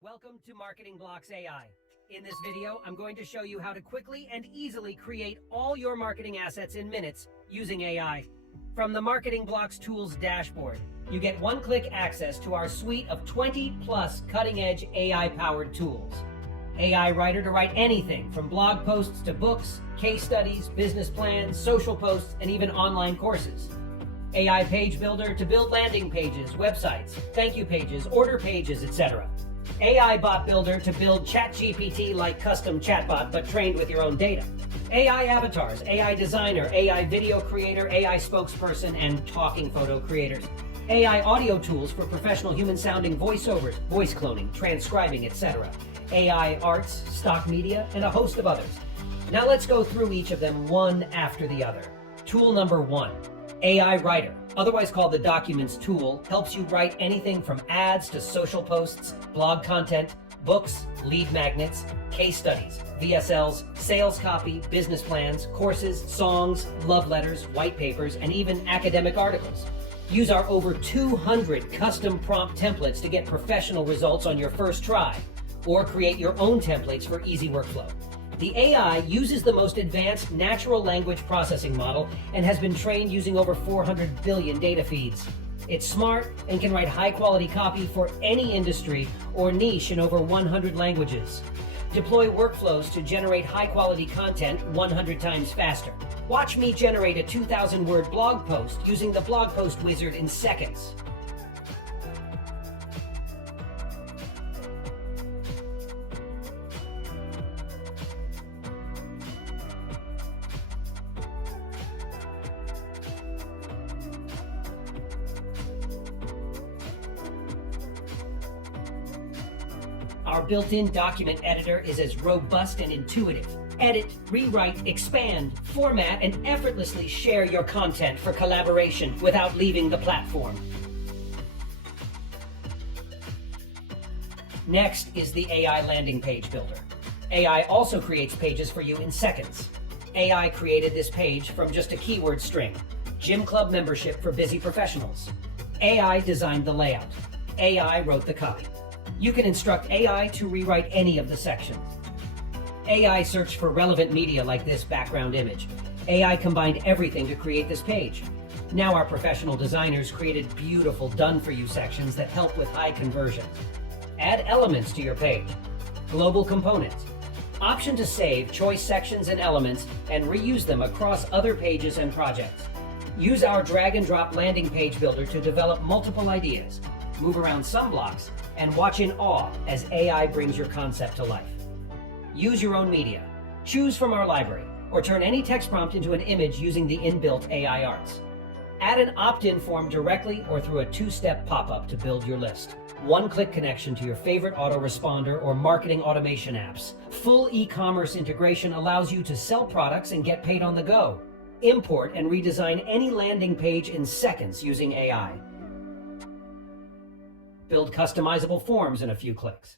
Welcome to Marketing Blocks AI. In this video, I'm going to show you how to quickly and easily create all your marketing assets in minutes using AI. From the Marketing Blocks Tools dashboard, you get one-click access to our suite of 20-plus cutting-edge AI-powered tools. AI Writer to write anything from blog posts to books, case studies, business plans, social posts, and even online courses. AI Page Builder to build landing pages, websites, thank you pages, order pages, etc. AI Bot Builder to build ChatGPT-like custom chatbot, but trained with your own data. AI Avatars, AI Designer, AI Video Creator, AI Spokesperson, and Talking Photo Creators. AI Audio Tools for professional human-sounding voiceovers, voice cloning, transcribing, etc. AI Arts, Stock Media, and a host of others. Now let's go through each of them one after the other. Tool number 1. AI Writer, otherwise called the Documents tool, helps you write anything from ads to social posts, blog content, books, lead magnets, case studies, VSLs, sales copy, business plans, courses, songs, love letters, white papers, and even academic articles. Use our over 200 custom prompt templates to get professional results on your first try, or create your own templates for easy workflow. The AI uses the most advanced natural language processing model and has been trained using over 400 billion data feeds. It's smart and can write high-quality copy for any industry or niche in over 100 languages. Deploy workflows to generate high-quality content 100 times faster. Watch me generate a 2,000-word blog post using the blog post wizard in seconds. Our built-in document editor is as robust and intuitive. Edit, rewrite, expand, format, and effortlessly share your content for collaboration without leaving the platform. Next is the AI Landing Page Builder. AI also creates pages for you in seconds. AI created this page from just a keyword string. Gym club membership for busy professionals. AI designed the layout. AI wrote the copy. You can instruct AI to rewrite any of the sections. AI searched for relevant media like this background image. AI combined everything to create this page. Now our professional designers created beautiful done-for-you sections that help with high conversion. Add elements to your page. Global components. Option to save choice sections and elements and reuse them across other pages and projects. Use our drag and drop landing page builder to develop multiple ideas. Move around some blocks and watch in awe as AI brings your concept to life. Use your own media. Choose from our library, or turn any text prompt into an image using the inbuilt AI Arts. Add an opt-in form directly or through a two-step pop-up to build your list. One-click connection to your favorite autoresponder or marketing automation apps. Full e-commerce integration allows you to sell products and get paid on the go. Import and redesign any landing page in seconds using AI. Build customizable forms in a few clicks.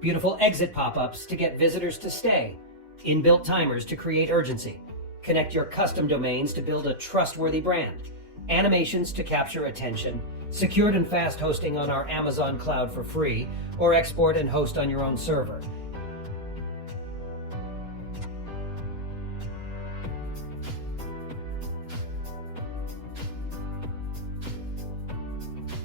Beautiful exit pop-ups to get visitors to stay. Inbuilt timers to create urgency. Connect your custom domains to build a trustworthy brand. Animations to capture attention. Secured and fast hosting on our Amazon cloud for free, or export and host on your own server.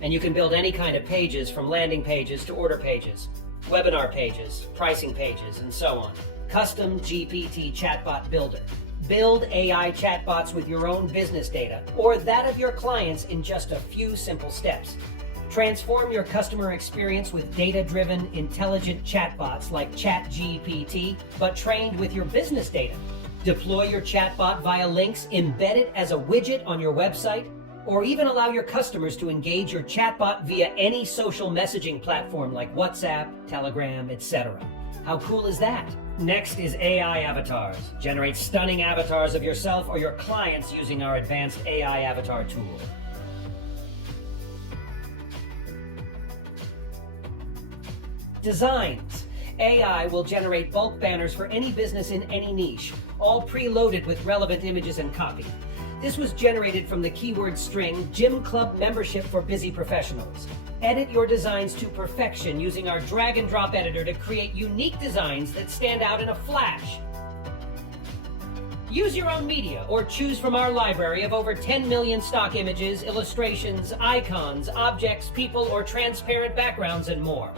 And you can build any kind of pages, from landing pages to order pages, webinar pages, pricing pages, and so on. Custom GPT Chatbot Builder. Build AI chatbots with your own business data or that of your clients in just a few simple steps. Transform your customer experience with data-driven, intelligent chatbots like ChatGPT, but trained with your business data. Deploy your chatbot via links embedded as a widget on your website, or even allow your customers to engage your chatbot via any social messaging platform like WhatsApp, Telegram, etc. How cool is that? Next is AI Avatars. Generate stunning avatars of yourself or your clients using our advanced AI Avatar tool. Designs. AI will generate bulk banners for any business in any niche, all preloaded with relevant images and copy. This was generated from the keyword string Gym Club Membership for Busy Professionals. Edit your designs to perfection using our drag and drop editor to create unique designs that stand out in a flash. Use your own media or choose from our library of over 10 million stock images, illustrations, icons, objects, people, or transparent backgrounds, and more.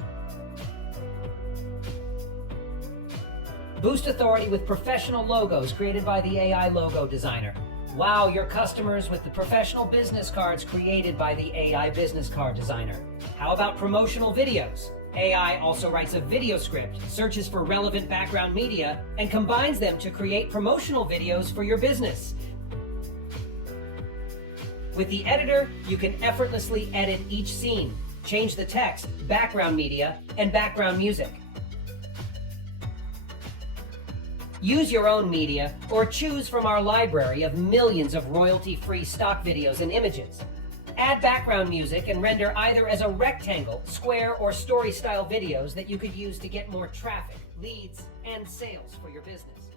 Boost authority with professional logos created by the AI logo designer. Wow your customers with the professional business cards created by the AI business card designer. How about promotional videos? AI also writes a video script, searches for relevant background media, and combines them to create promotional videos for your business. With the editor, you can effortlessly edit each scene, change the text, background media, and background music. Use your own media or choose from our library of millions of royalty-free stock videos and images. Add background music and render either as a rectangle, square, or story-style videos that you could use to get more traffic, leads, and sales for your business.